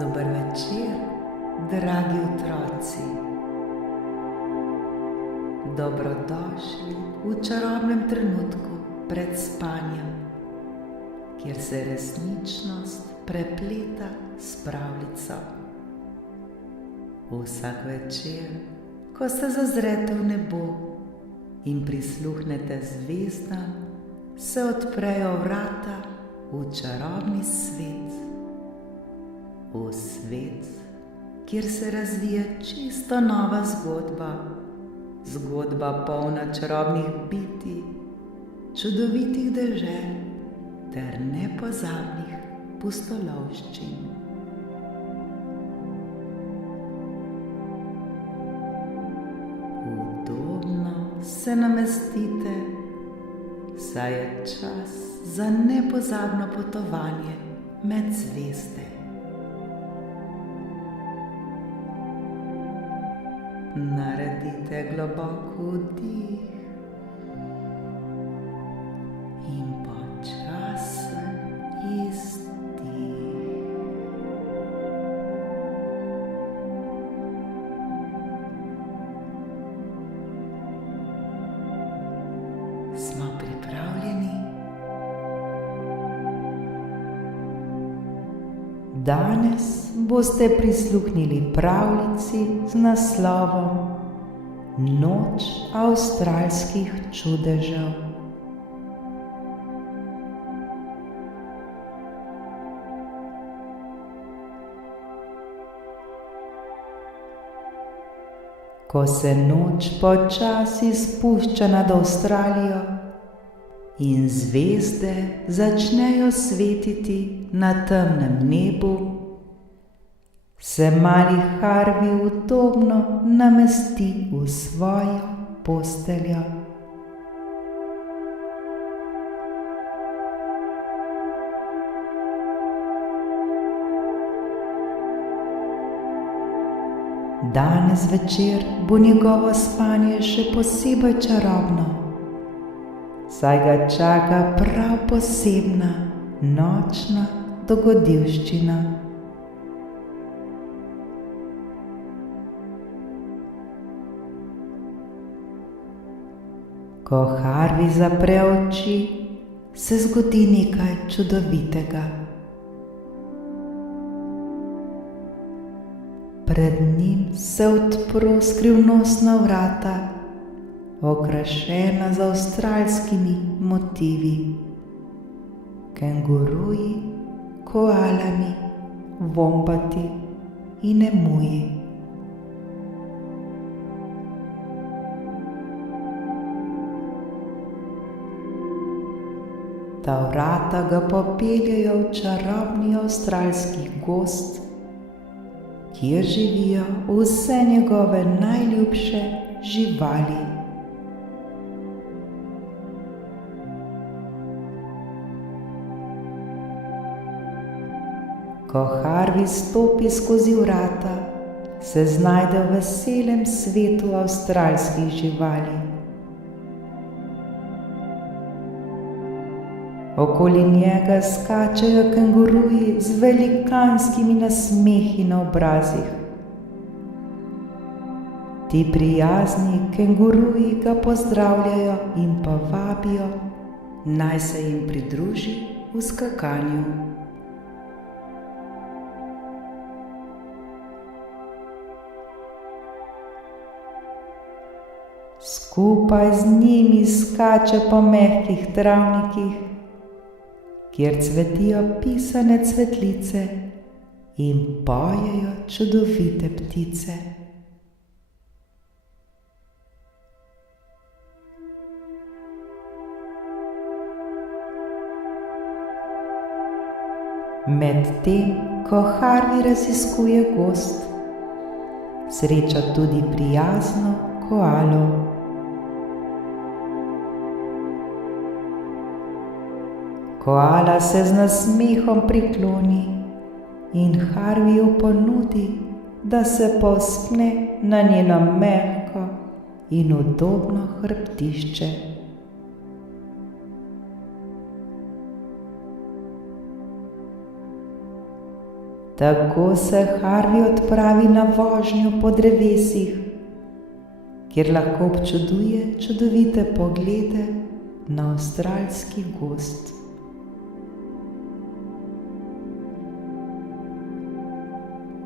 Dober večer, dragi otroci. Dobrodošli v čarobnem trenutku pred spanjem, kjer se resničnost prepleta s pravljico. Vsak večer, ko se zazrete v nebo in prisluhnete zvezdam, se odprejo vrata v čarobni svet. V svet, kjer se razvija čisto nova zgodba. Zgodba polna čarobnih bitij, čudovitih dežel ter nepozabnih pustolovščin. Udobno se namestite, saj je čas za nepozabno potovanje med zvezde. Naredite globok vdih in počasen izdih. Smo pripravljeni? Danes boste prisluhnili pravljici z naslovom Noč avstralskih čudežev. Ko se noč počasi spušča nad Avstralijo in zvezde začnejo svetiti na temnem nebu, se mali Harvey udobno namesti v svojo posteljo. Danes zvečer bo njegovo spanje še posebej čarobno, saj ga čaka prav posebna nočna dogodivščina. Ko Harvey zapre oči, se zgodi nekaj čudovitega. Pred njim se odpro skrivnostna vrata, okrašena z avstralskimi motivi, kenguruji, koalami, vombati in emuji. Ta vrata ga popeljejo v čarobni avstralski gozd, kjer živijo vse njegove najljubše živali. Ko Harvey stopi skozi vrata, se znajde v veselem svetu avstralskih živali. Okoli njega skačejo kenguruji z velikanskimi nasmehi na obrazih. Ti prijazni kenguruji ga pozdravljajo in pa vabijo, naj se jim pridruži v skakanju. Skupaj z njimi skače po mehkih travnikih, kjer cvetijo pisane cvetlice in pojejo čudovite ptice. Medtem ko Harvey raziskuje gozd, sreča tudi prijazno koalo. Koala se z nasmehom prikloni in Harveyu ponudi, da se povzpne na njeno mehko in udobno hrbtišče. Tako se Harvey odpravi na vožnjo po drevesih, kjer lahko občuduje čudovite poglede na avstralski gozd.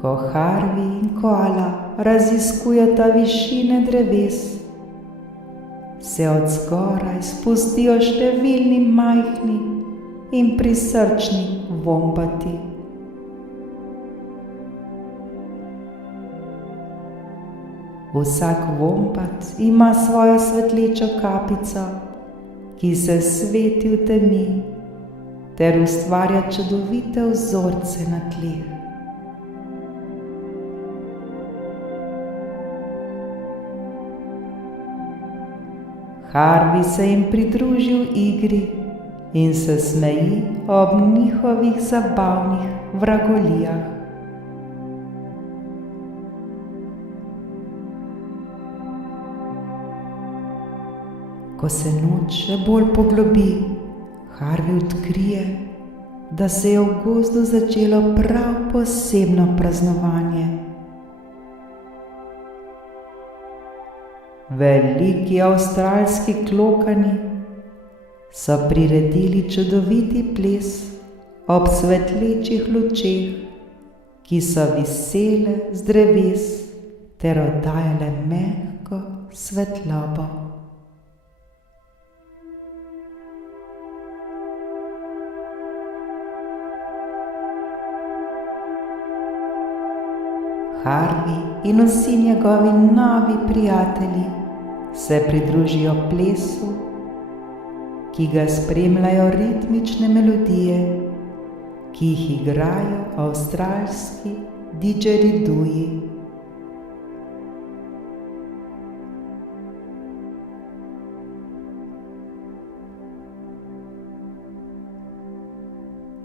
Ko Harvey in koala raziskujeta višine dreves, se od zgoraj spustijo številni majhni in prisrčni vombati. Vsak vombat ima svojo svetlečo kapico, ki se sveti v temi ter ustvarja čudovite vzorce na tleh. Harvey se jim pridruži v igri in se smeji ob njihovih zabavnih vragolijah. Ko se noč še bolj poglobi, Harvey odkrije, da se je v gozdu začelo prav posebno praznovanje. Veliki avstralski klokani so priredili čudoviti ples ob svetlečih lučeh, ki so visele z dreves ter oddajale mehko svetlobo. Harvey in vsi njegovi novi prijatelji se pridružijo plesu, ki ga spremljajo ritmične melodije, ki jih igrajo avstralski didžeriduji.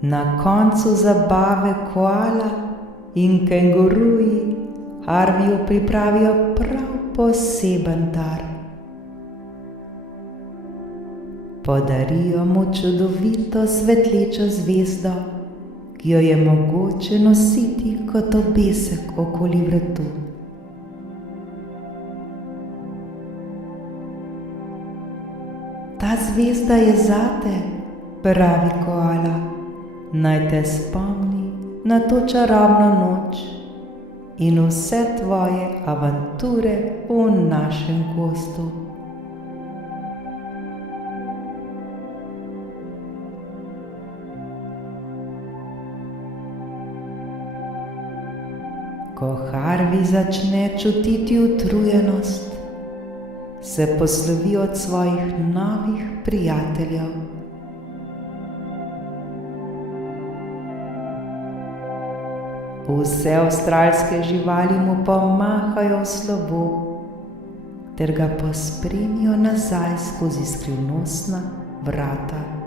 Na koncu zabave koala in kenguruji Harveyju pripravijo prav poseben dar. Podarijo mu čudovito svetlečo zvezdo, ki jo je mogoče nositi kot obesek okoli vratu. Ta zvezda je zate, pravi koala, naj te spomni na to čarobno noč in vse tvoje avanture v našem gozdu. Ko Harvey začne čutiti utrujenost, se poslovi od svojih novih prijateljev. Vse avstralske živali mu pomahajo v slovo ter ga pospremijo nazaj skozi skrivnostna vrata.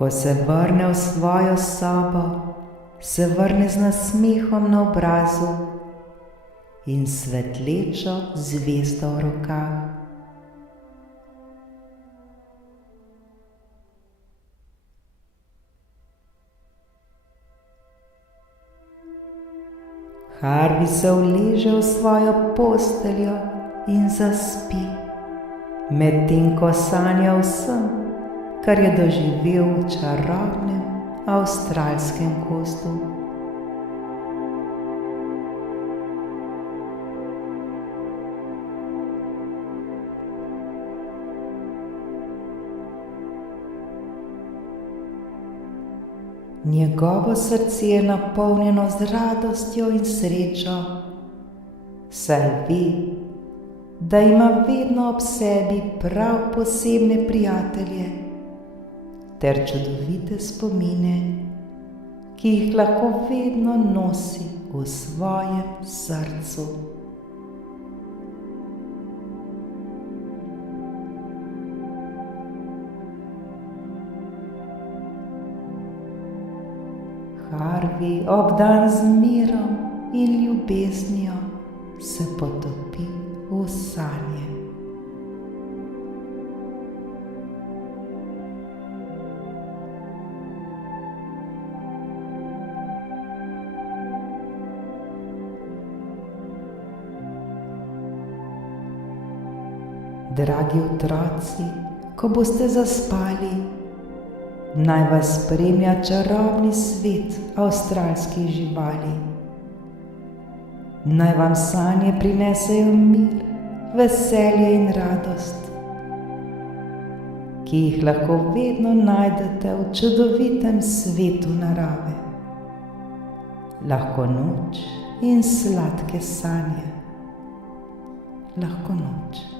Ko se vrne v svojo sobo, se vrne z nasmehom na obrazu in svetlečo zvezdo v rokah. Harvey se uleže v svojo posteljo in zaspi, medtem ko sanja o vsem, kar je doživel v čarobnem avstralskem gozdu. Njegovo srce je napolnjeno z radostjo in srečo, saj ve, da ima vedno ob sebi prav posebne prijatelje ter čudovite spomine, ki jih lahko vedno nosi v svojem srcu. Harvey, obdan z mirom in ljubeznijo, se potopi v sanje. Dragi otroci, ko boste zaspali, naj vas spremlja čarobni svet avstralskih živali. Naj vam sanje prinesejo mir, veselje in radost, ki jih lahko vedno najdete v čudovitem svetu narave. Lahko noč in sladke sanje. Lahko noč.